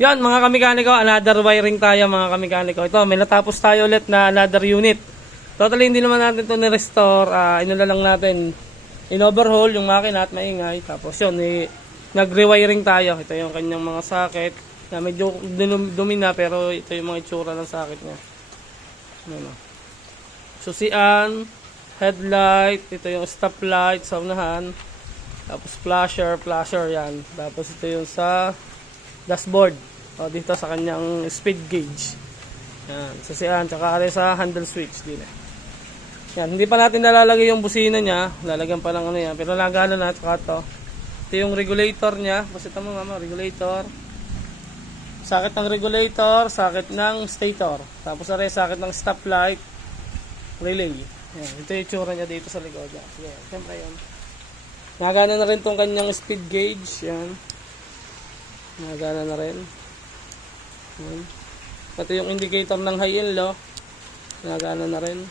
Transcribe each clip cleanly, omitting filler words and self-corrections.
Yan mga kamekaniko, another wiring tayo mga kamekaniko. Ito, may natapos tayo ulit na another unit. Totally hindi naman natin ito ni-restore. Inula lang natin. In-overhaul yung makina at maingay. Tapos yun, nag-rewiring tayo. Ito yung kanyang mga socket. Na medyo dumi na pero ito yung mga itsura ng socket niya. Ano. Susian, headlight, ito yung stoplight sa unahan. Tapos flasher yan. Tapos ito yung sa dashboard. O dito sa kanyang speed gauge. Yan, susian, tsaka sa handle switch din. Yan, hindi pa natin nalalagay yung busina niya. Lalagyan pa lang ano yan. Pero lagana na, tsaka ito. Ito yung regulator niya. Basta ito mo mama, regulator. Sakit ng regulator, sakit ng stator. Tapos sakit ng stoplight, relay. Yan, ito yung tsura niya dito sa likod. Yan, sige, siyempre yun. Nagana na rin tong kanyang speed gauge. Yan. Nagana na rin. Yan. Pati yung indicator ng high and low. Nagana na rin.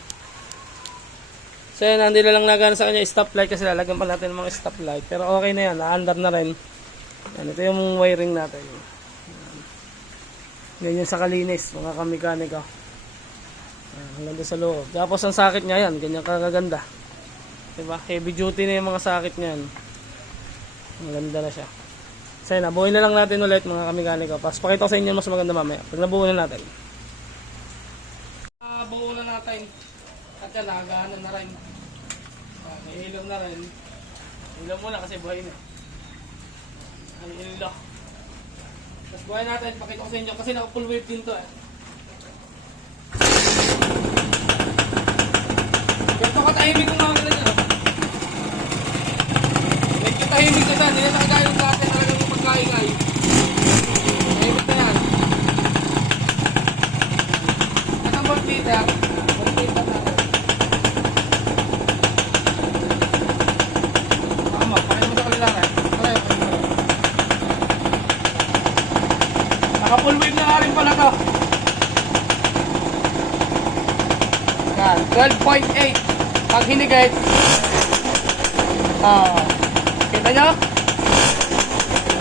So yan, hindi na lang nagana sa kanya stoplight kasi lalagyan pa natin ng mga stoplight. Pero okay na yan, na-under na rin. Yan, ito yung wiring natin. Ganyan sa kalinis, mga kamekaniko. Ang ganda sa loob. Tapos ang sakit niya yan, ganyan kagaganda. Diba? Heavy duty na yung mga sakit niyan. Ang ganda na siya. So yun, nabuhin na lang natin ulit mga kamekaniko. Pas pakita ko sa inyo mas maganda mamaya. Pag nabuo na natin. Buo na natin. At yan, nakagahan na rin. May ilaw na rin. Ilaw muna kasi buhay na. Ang ilaw. Tapos buhay natin, pakita ko sa inyo kasi naka full wave din to eh. Ganito katahimik kung mga ganun yun. Medyo tahimik na dyan, hindi na nakagayong dati talagang magkaingay. Tahimik na yan. At ang voltmeter, voltmeter natin. Tama, pakita mo sa kanila eh. Naka-full wave na nga rin pala to. Yan, 12.8. Pag hinigit, kita nyo?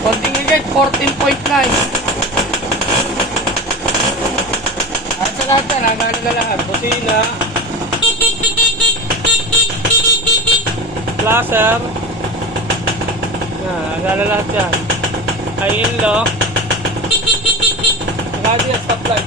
Konting higit, 14.9. At sa lahat yan, hanggang na lahat. Busina, flasher, hanggang na lahat yan. High and low. Lagi ang stoplight.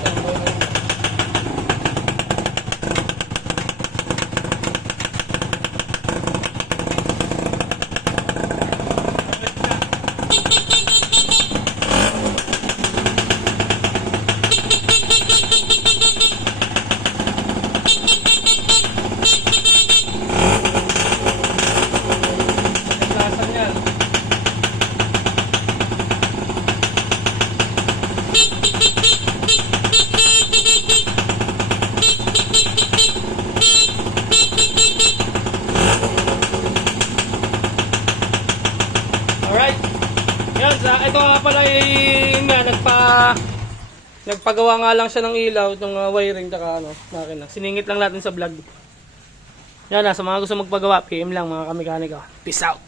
Alright. Yan, ito nga pala yung nagpagawa nga lang siya ng ilaw, ng wiring, taka makina. Siningit lang natin sa vlog. Yan sa mga gusto magpagawa, PM lang mga kamekaniko. Peace out.